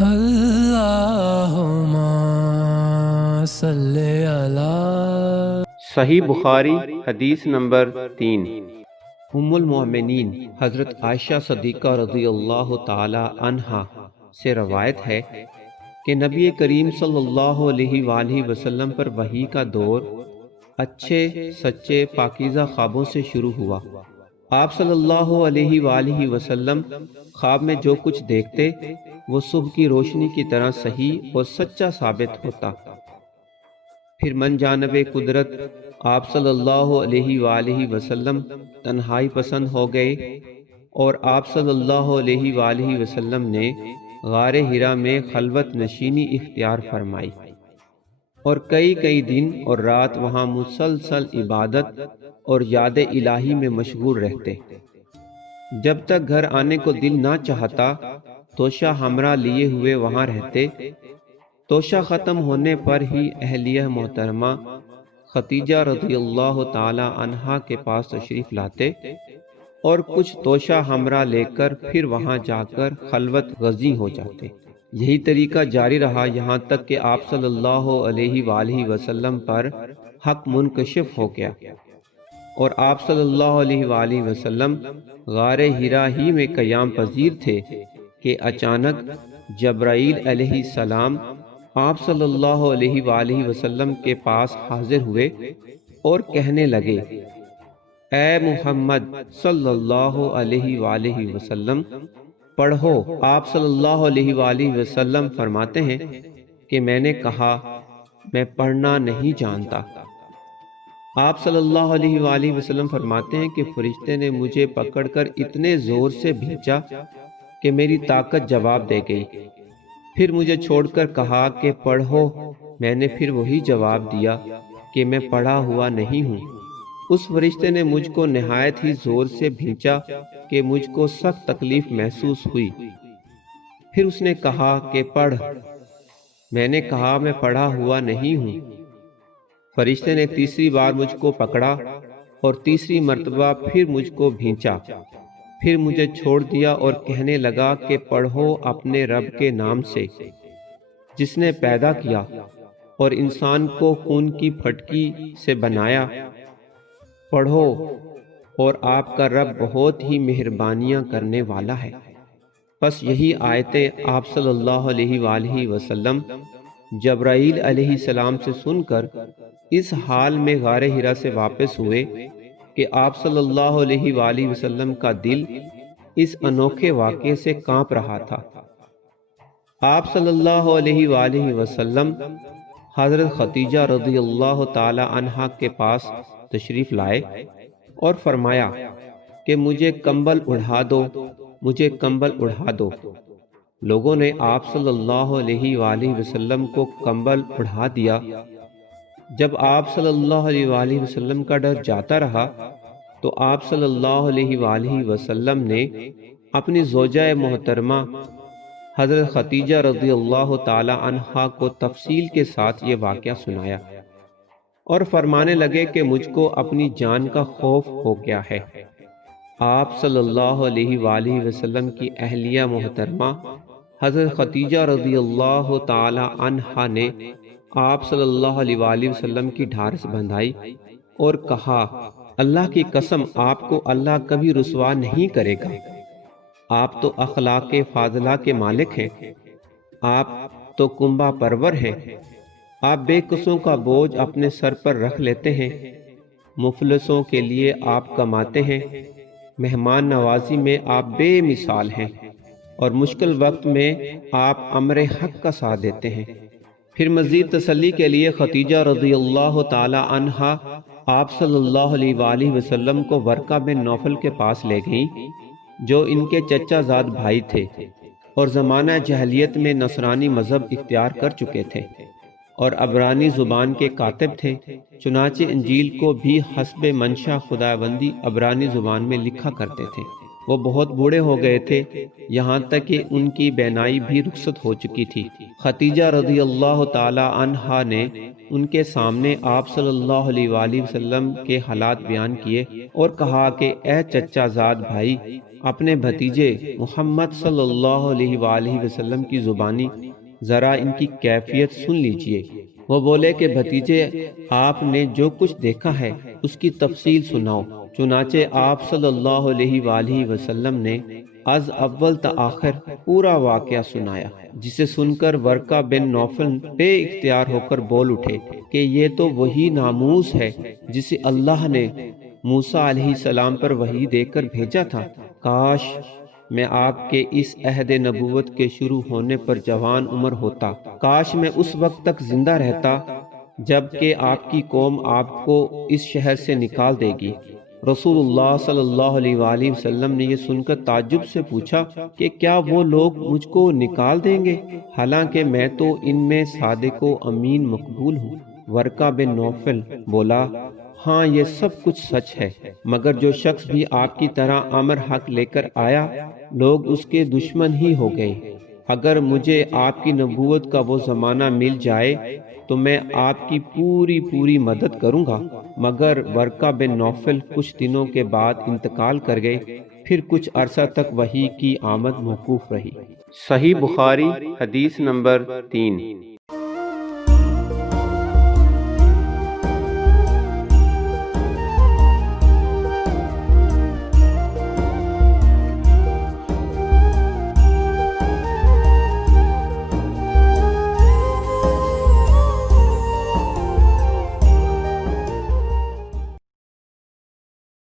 اللہم صلی علی صحیح بخاری حدیث نمبر 3۔ ام المؤمنین حضرت عائشہ صدیقہ رضی اللہ تعالی عنہا سے روایت ہے کہ نبی کریم صلی اللہ علیہ وآلہ وسلم پر وحی کا دور اچھے سچے پاکیزہ خوابوں سے شروع ہوا۔ آپ صلی اللہ علیہ وآلہ وسلم خواب میں جو کچھ دیکھتے وہ صبح کی روشنی کی طرح صحیح اور سچا ثابت ہوتا۔ پھر من جانب قدرت آپ صلی اللہ علیہ وآلہ وسلم تنہائی پسند ہو گئے اور آپ صلی اللہ علیہ وآلہ وسلم نے غار حرا میں خلوت نشینی اختیار فرمائی اور کئی دن اور رات وہاں مسلسل عبادت اور یاد الہی میں مشغول رہتے۔ جب تک گھر آنے کو دل نہ چاہتا توشہ ہمراہ لیے ہوئے وہاں رہتے۔ توشہ ختم ہونے پر ہی اہلیہ محترمہ خدیجہ رضی اللہ تعالی عنہا کے پاس تشریف لاتے اور کچھ توشہ ہمراہ لے کر پھر وہاں جا کر خلوت غزی ہو جاتے۔ یہی طریقہ جاری رہا یہاں تک کہ آپ صلی اللہ علیہ وآلہ وسلم پر حق منکشف ہو گیا اور آپ صلی اللہ علیہ وآلہ وسلم غار حرا ہی میں قیام پذیر تھے کہ اچانک جبرائیل علیہ السلام آپ صلی اللہ علیہ وآلہ وسلم کے پاس حاضر ہوئے اور کہنے لگے، اے محمد صلی اللہ علیہ وآلہ وسلم پڑھو۔ آپ صلی اللہ علیہ وآلہ وسلم فرماتے ہیں کہ میں نے کہا میں پڑھنا نہیں جانتا۔ آپ صلی اللہ علیہ وآلہ وسلم فرماتے ہیں کہ فرشتے نے مجھے پکڑ کر اتنے زور سے بھینچا کہ میری طاقت جواب دے گئی۔ پھر مجھے چھوڑ کر کہا کہ پڑھو، میں نے پھر وہی جواب دیا کہ میں پڑھا ہوا نہیں ہوں۔ اس فرشتے نے مجھ کو نہایت ہی زور سے بھینچا کہ مجھ کو سخت تکلیف محسوس ہوئی۔ پھر اس نے کہا کہ پڑھ، میں نے کہا میں پڑھا ہوا نہیں ہوں۔ فرشتے نے تیسری بار مجھ کو پکڑا اور تیسری مرتبہ پھر مجھ کو بھینچا، پھر مجھے چھوڑ دیا اور کہنے لگا کہ پڑھو اپنے رب کے نام سے جس نے پیدا کیا اور انسان کو خون کی پھٹکی سے بنایا۔ پڑھو اور آپ کا رب بہت ہی مہربانیاں کرنے والا ہے۔ بس یہی آیتیں آپ صلی اللہ علیہ وآلہ وسلم جبرائیل علیہ السلام سے سن کر اس حال میں غار حرا سے واپس ہوئے کہ آپ صلی اللہ علیہ وآلہ وسلم کا دل اس انوکھے واقعے سے کانپ رہا تھا۔ آپ صلی اللہ علیہ وآلہ وسلم حضرت خدیجہ رضی اللہ تعالی عنہا کے پاس تشریف لائے اور فرمایا کہ مجھے کمبل اڑھا دو، مجھے کمبل اڑھا دو۔ لوگوں نے آپ صلی اللہ علیہ وآلہ وسلم کو کمبل اڑھا دیا۔ جب آپ صلی اللہ علیہ وآلہ وسلم کا ڈر جاتا رہا تو آپ صلی اللہ علیہ وآلہ وسلم نے اپنی زوجہ محترمہ حضرت خدیجہ رضی اللہ تعالی عنہا کو تفصیل کے ساتھ یہ واقعہ سنایا اور فرمانے لگے کہ مجھ کو اپنی جان کا خوف ہو گیا ہے۔ آپ صلی اللہ علیہ وآلہ وسلم کی اہلیہ محترمہ حضرت خدیجہ رضی اللہ تعالی عنہا نے آپ صلی اللہ علیہ وآلہ وسلم کی ڈھارس بندھائی اور کہا، اللہ کی قسم آپ کو اللہ کبھی رسوا نہیں کرے گا۔ آپ تو اخلاق فاضلہ کے مالک ہیں، آپ تو کنبہ پرور ہیں، آپ بے قصوں کا بوجھ اپنے سر پر رکھ لیتے ہیں، مفلسوں کے لیے آپ کماتے ہیں، مہمان نوازی میں آپ بے مثال ہیں اور مشکل وقت میں آپ امر حق کا ساتھ دیتے ہیں۔ پھر مزید تسلی کے لیے خدیجہ رضی اللہ تعالی عنہا آپ صلی اللہ علیہ وآلہ وسلم کو ورقہ بن نوفل کے پاس لے گئیں جو ان کے چچا زاد بھائی تھے اور زمانہ جاہلیت میں نصرانی مذہب اختیار کر چکے تھے اور عبرانی زبان کے کاتب تھے۔ چنانچہ انجیل کو بھی حسب منشا خداوندی عبرانی زبان میں لکھا کرتے تھے۔ وہ بہت بوڑھے ہو گئے تھے، یہاں تک کہ ان کی بینائی بھی رخصت ہو چکی تھی۔ خدیجہ رضی اللہ تعالی عنہا نے ان کے سامنے آپ صلی اللہ علیہ وآلہ وسلم کے حالات بیان کیے اور کہا کہ اے چچا زاد بھائی، اپنے بھتیجے محمد صلی اللہ علیہ وآلہ وسلم کی زبانی ذرا ان کی کیفیت سن لیجئے۔ وہ بولے کہ بھتیجے، آپ نے جو کچھ دیکھا ہے اس کی تفصیل سناؤ۔ چنانچہ آپ صلی اللہ علیہ وآلہ وسلم نے از اول تا آخر پورا واقعہ سنایا، جسے سن کر ورقہ بن نوفل بے اختیار ہو کر بول اٹھے کہ یہ تو وہی ناموس ہے جسے اللہ نے موسیٰ علیہ السلام پر وحی دے کر بھیجا تھا۔ کاش میں آپ کے اس عہد نبوت کے شروع ہونے پر جوان عمر ہوتا، کاش میں اس وقت تک زندہ رہتا جب کہ آپ کی قوم آپ کو اس شہر سے نکال دے گی۔ رسول اللہ صلی اللہ علیہ وآلہ وسلم نے یہ سن کر تعجب سے پوچھا کہ کیا وہ لوگ مجھ کو نکال دیں گے، حالانکہ میں تو ان میں صادق و امین مقبول ہوں۔ ورقہ بن نوفل بولا، ہاں یہ سب کچھ سچ ہے، مگر جو شخص بھی آپ کی طرح امر حق لے کر آیا، لوگ اس کے دشمن ہی ہو گئے۔ اگر مجھے آپ کی نبوت کا وہ زمانہ مل جائے تو میں آپ کی پوری مدد کروں گا، مگر ورقہ بن نوفل کچھ دنوں کے بعد انتقال کر گئے، پھر کچھ عرصہ تک وحی کی آمد موقوف رہی۔ صحیح بخاری حدیث نمبر 3۔